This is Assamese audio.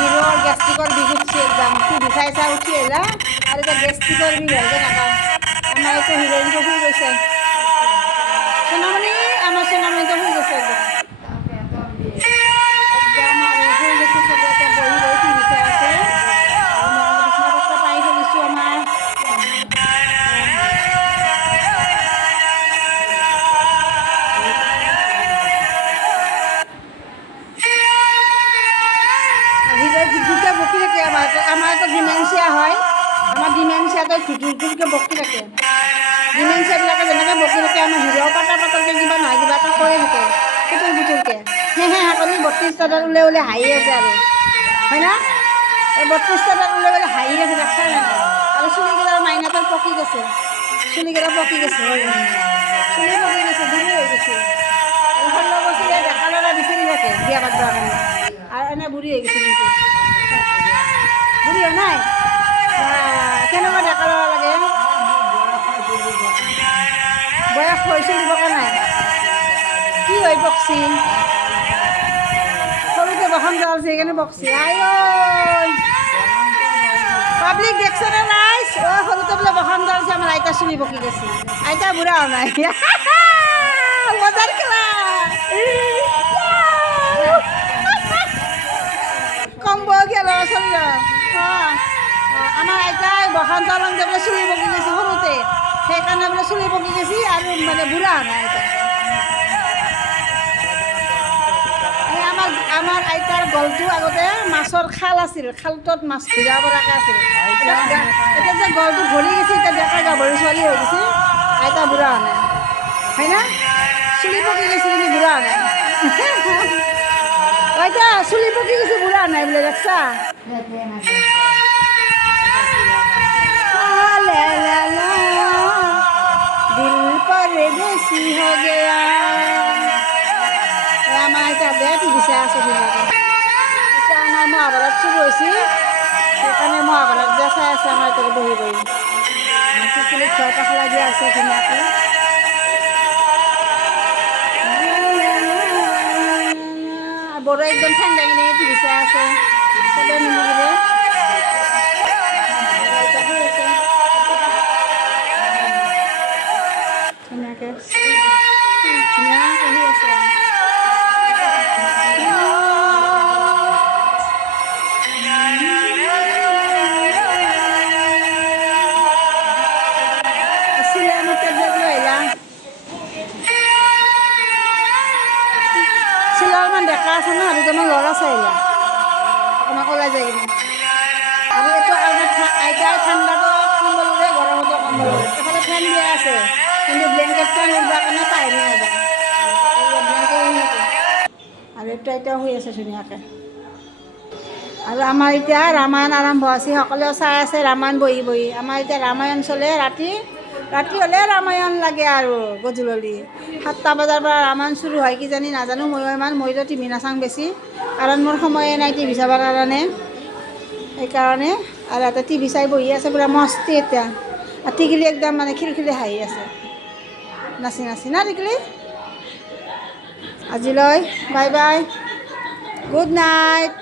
হিরোর গ্যাস্ট্রিকর বিষ উঠছে একদম কি বিষাই চা উঠি এলা আর এটা গ্যাস্ট্রিকর বিষ হয়ে নাকা আমার তো হিরোইন তো হয়ে গেছে সোনামণি আমার সোনামণি তো হয়ে গেছে একদম একদম আর হয়ে গেছে সব একটা বই বই কি বিষয় আছে আর মই বিছনাপত্র পাই ফেলিছোঁ আমার দুটা বকি থাকে আমার তো ডিমেনশিয়া হয় আমার ডিমেনশিয়াতে ঝুটুকে বকি থাকে ডিমেনশিয়াবিলাকে যেনেকৈ বকি থাকে আমাৰ হিৰ' পাতলকৈ কিবা নহয় কিবা এটা কৈ থাকে কুতুৰ কুতুৰকৈ সেয়ে আপুনি 32টা ওলাই ওলাই হাঁহি আছে আৰু হয় না এই 32টা ওলাই ওলাই হাঁহি আছে দেখা নাই আৰু চুলিকেইটা মাইনাটোৰ পকি গৈছে চুলিকেইটা পকি গৈছে চুলি পকি গৈছে বুঢ়ী হৈ গৈছে আৰু 16 বছৰীয়া ডেকা ল'ৰা বিচাৰি থাকে বিয়া পাতিবৰ কাৰণে আৰু এনে বুঢ়ী হৈ গৈছে কিন্তু বুঢ়ী হোৱা নাই কেনেকুৱা ডেকা ল'ৰা লাগে বয়স হৈছিল দিবকে নাই কি হৈ বকছি সৰুতে বসন্ত আছে সেইকাৰণে বকছি আই পাব্লিক দেখছনে নাই সৰুতে বোলে বসন্ত আছে আমাৰ আইতা চুলি বকি গেছি আইতা বুঢ়া হোৱা নাই বজাৰ খেলা কম বয়সীয়া ল'ৰা ছোৱালী আমাৰ আইতাই বসন্ত লওঁতে বোলে চুলি বকি গেছি সৰুতে সেইকাৰণে বোলে চুলি পকি গেছি আৰু মানে বুঢ়া হোৱা নাই আইতা এই আমাৰ আইতাৰ গলটো আগতে মাছৰ খাল আছিল খালটোত মাছ ধৰিব পৰাকৈ আছিল এতিয়া যে গলটো ভৰি গেছি এতিয়া ডেকা গাভৰু ছোৱালী হৈ গৈছে আইতা বুঢ়া হোৱা নাই হয় না চুলি পকি গেছি কিন্তু বুঢ়া হোৱা নাই আইতা চুলি পকি গেছি বুঢ়া হোৱা নাই বোলে দেখছা বেছি হৈ গয়া আমাৰ এতিয়া বেয়া টিভি চাই আছে ধুনীয়াকৈ এতিয়া আমাৰ মহাভাৰত শুৰু হৈছে সেইকাৰণে মহাভাৰত যে চাই আছে আমাৰ এতিয়া বহি বহি চুলিত খোৱা পখলা দিয়া আছে ধুনীয়াকৈ বড়ো একদম ঠাণ্ডা কিনে টিভি চাই আছে চবে মিলি কিনে ধুনীয়াকৈ ধুনীয়াকৈ হৈ আছে চিলাই টেবলেট লৈ আহিলা চিলাই অলপমান ডেকা আছে ন দুটামান ল'ৰা চাইলা অকণমান ওলাই যায় কিনে আৰু এইটো আইতাৰ ঠাণ্ডাটো কম্বলৰে গৰমতো কম্বল এফালে ফেন দিয়া আছে কিন্তু ব্লেংকেটটা নিবৰ কাৰণে পাহৰি নাযায় আৰু এইটো এতিয়া হৈ আছে ধুনীয়াকৈ আৰু আমাৰ এতিয়া ৰামায়ণ আৰম্ভ হৈছে সকলোৱে চাই আছে ৰামায়ণ বহি বহি আমাৰ এতিয়া ৰামায়ণ চলে ৰাতি হ'লে ৰামায়ণ লাগে আৰু গধূলি 7টা বজাৰ পৰা ৰামায়ণ চুৰু হয় কিজানি নাজানো মইতো টিভি নাচাওঁ বেছি কাৰণ মোৰ সময়ে নাই টিভি চাবৰ কাৰণে সেইকাৰণে আৰু এটা টিভি চাই বহি আছে পূৰা মস্তি এতিয়া আৰু টিকলি একদম মানে খিলখিলি হাঁহি আছে নাচি নাচি না টিকলি আজিলৈ বাই বাই গুড নাইট